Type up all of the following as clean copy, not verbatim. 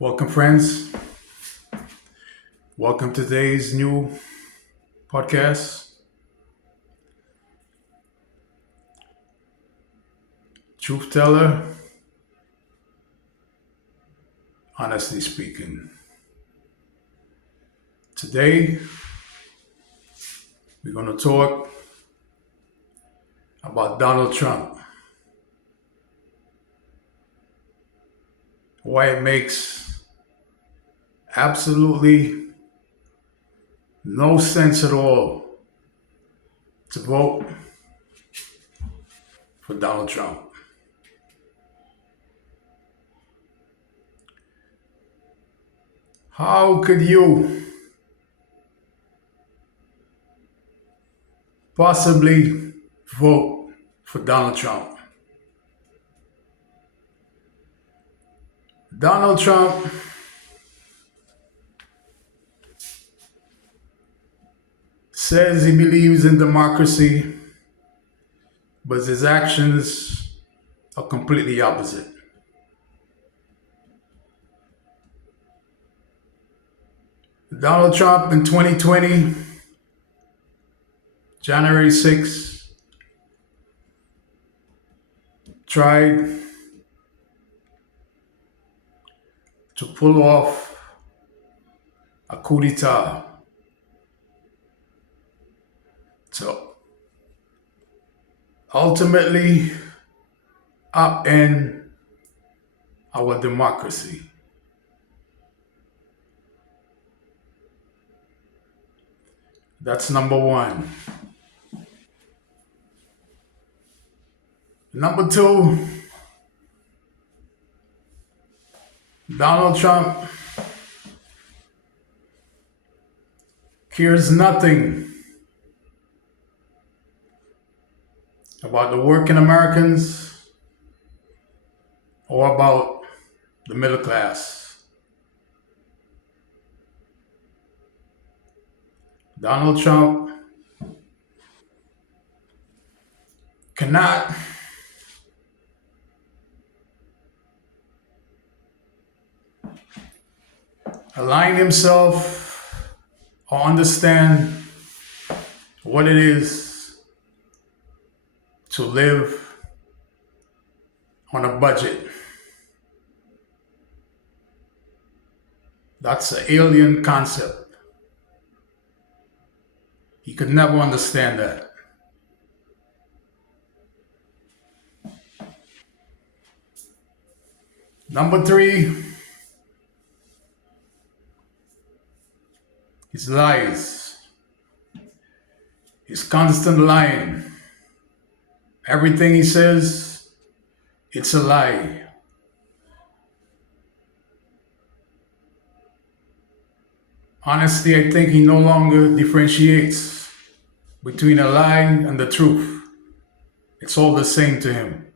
Welcome, friends. Welcome to today's new podcast, Truth Teller, Honestly Speaking. Today, we're going to talk about Donald Trump, why it makes absolutely no sense at all to vote for Donald Trump. How could you possibly vote for Donald Trump? Donald Trump says he believes in democracy, but his actions are completely opposite. Donald Trump in 2020, January 6th, tried to pull off a coup d'etat to ultimately upend our democracy. That's number one. Number two, Donald Trump cares nothing about the working Americans or about the middle class. Donald Trump cannot align himself or understand what it is to live on a budget. That's an alien concept. He could never understand that. Number three, his lies, his constant lying. Everything he says, it's a lie. Honestly, I think he no longer differentiates between a lie and the truth. It's all the same to him.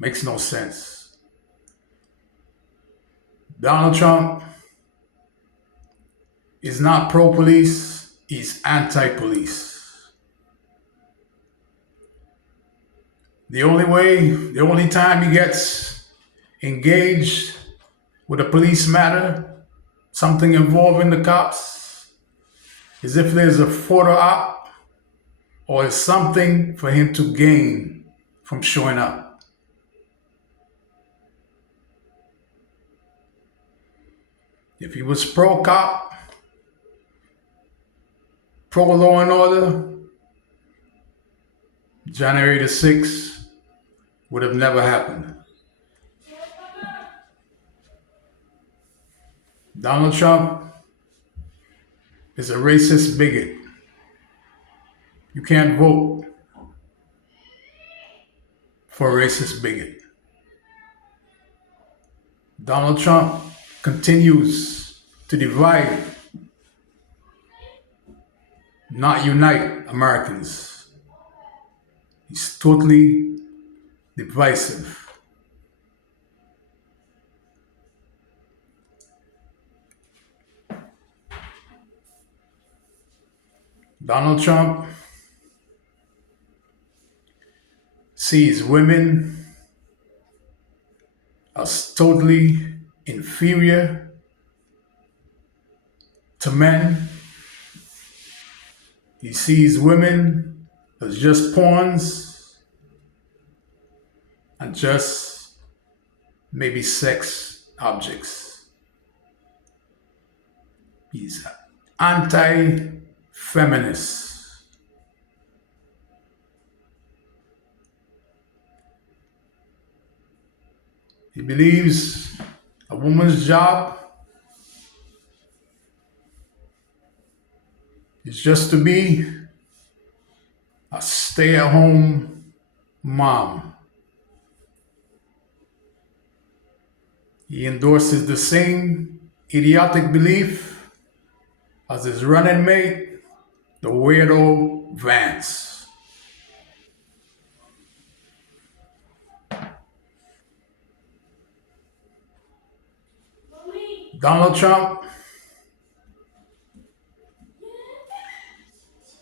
Makes no sense. Donald Trump is not pro police, he's anti police. The only time he gets engaged with a police matter, something involving the cops, is if there's a photo op or is something for him to gain from showing up. If he was pro cop, pro law and order, January the 6th would have never happened. Donald Trump is a racist bigot. You can't vote for a racist bigot. Donald Trump continues to divide, not unite Americans. He's totally divisive. Donald Trump sees women as totally inferior to men. He sees women as just pawns and just maybe sex objects. He's anti-feminist. He believes a woman's job is just to be a stay-at-home mom. He endorses the same idiotic belief as his running mate, the weirdo Vance. Donald Trump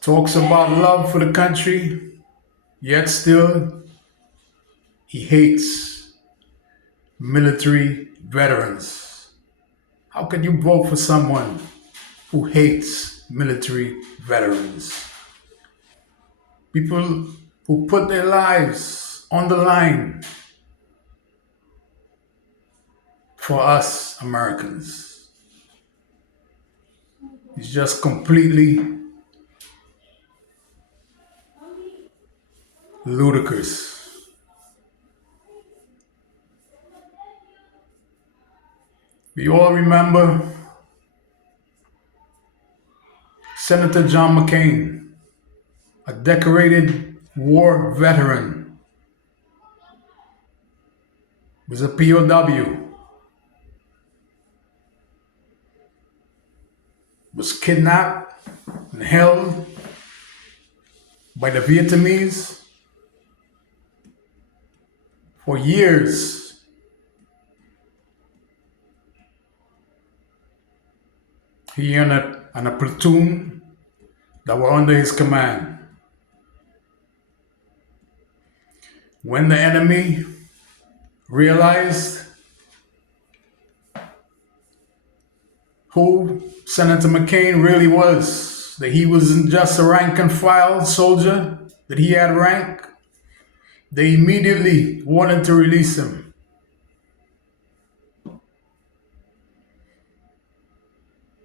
talks about love for the country, yet still he hates military veterans. How can you vote for someone who hates military veterans? People who put their lives on the line for us Americans. It's just completely ludicrous. We all remember Senator John McCain, a decorated war veteran, was a POW, was kidnapped and held by the Vietnamese for years. He and a platoon that were under his command. When the enemy realized who Senator McCain really was, that he wasn't just a rank and file soldier, that he had rank, they immediately wanted to release him.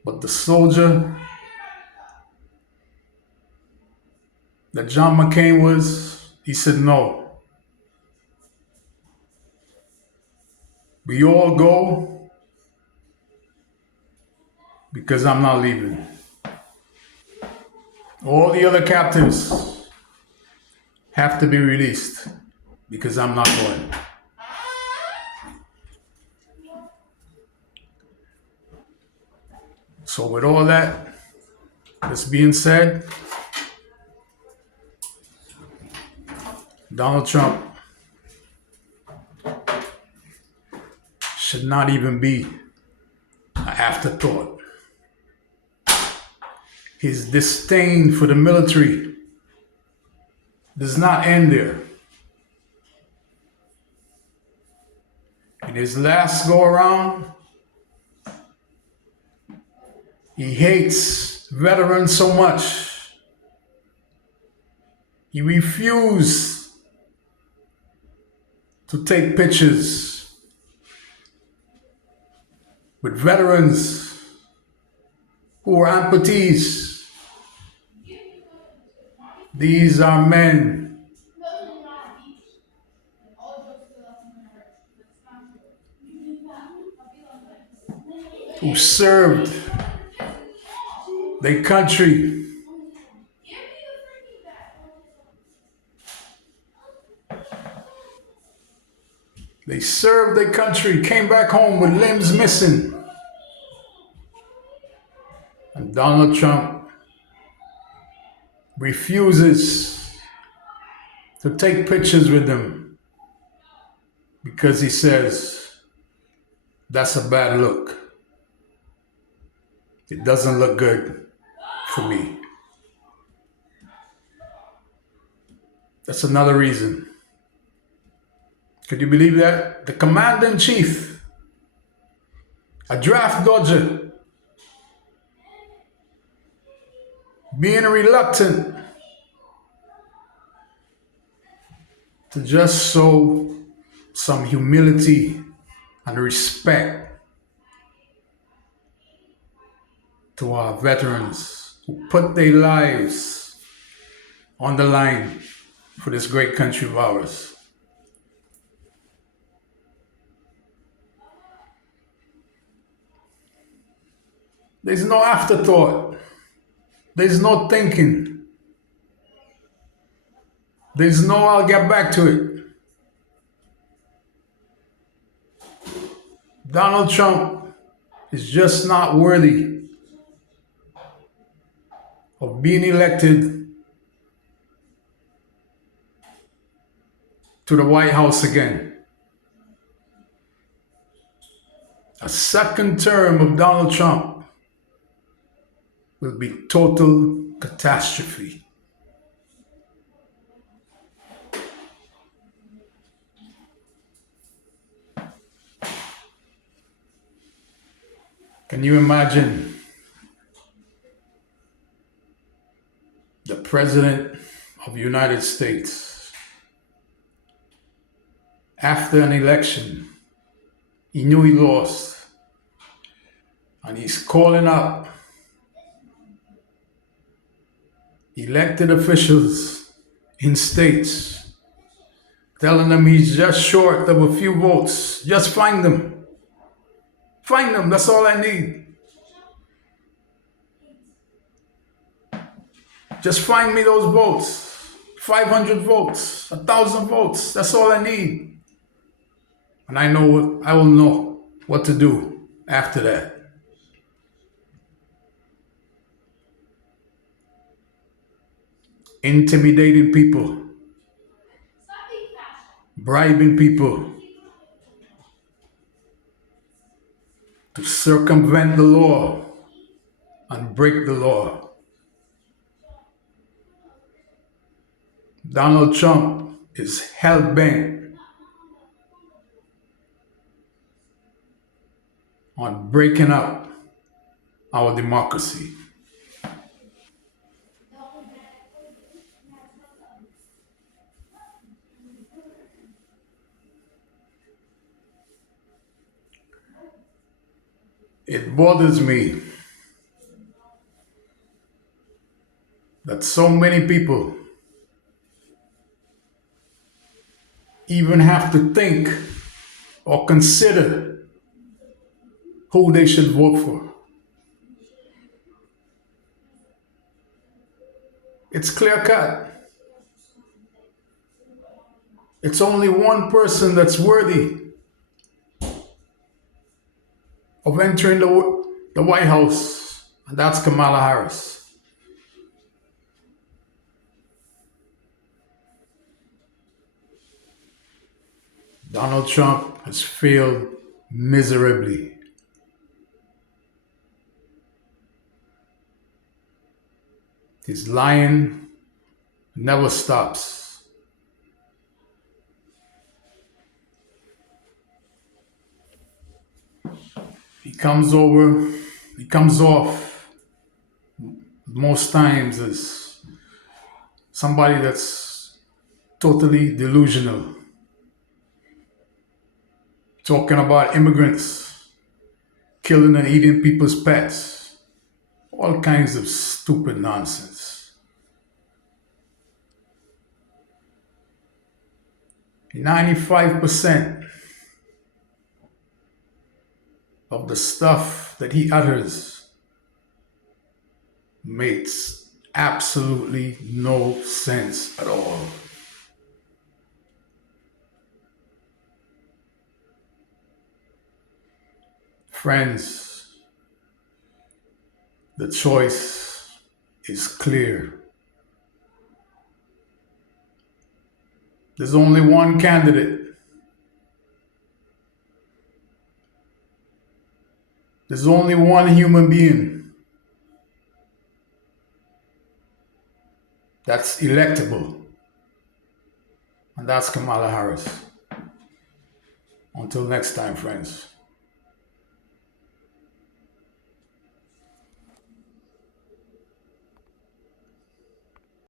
But the soldier that John McCain was, he said no. We all go because I'm not leaving. All the other captives have to be released because I'm not going. So with all that's being said, Donald Trump should not even be an afterthought. His disdain for the military does not end there. In his last go around, he hates veterans so much. He refused to take pictures with veterans who are amputees. These are men who served their country. They served their country, came back home with limbs missing. And Donald Trump refuses to take pictures with them because he says that's a bad look. It doesn't look good for me. That's another reason. Could you believe that? The commander-in-chief, a draft dodger, being reluctant to just show some humility and respect to our veterans who put their lives on the line for this great country of ours. There's no afterthought. There's no thinking. There's no I'll get back to it. Donald Trump is just not worthy of being elected to the White House again. A second term of Donald Trump will be total catastrophe. Can you imagine the President of the United States, after an election, he knew he lost, and he's calling up elected officials in states, telling them he's just short of a few votes. Just find them. Find them, that's all I need. Just find me those votes. 500 votes, 1,000 votes, that's all I need. And I will know what to do after that. Intimidating people, bribing people to circumvent the law and break the law. Donald Trump is hell-bent on breaking up our democracy. It bothers me that so many people even have to think or consider who they should vote for. It's clear cut. It's only one person that's worthy of entering the White House, and that's Kamala Harris. Donald Trump has failed miserably. His lying never stops. He comes off most times as somebody that's totally delusional, talking about immigrants killing and eating people's pets, all kinds of stupid nonsense. 95% of the stuff that he utters makes absolutely no sense at all. Friends, the choice is clear. There's only one candidate. There's only one human being that's electable, and that's Kamala Harris. Until next time, friends.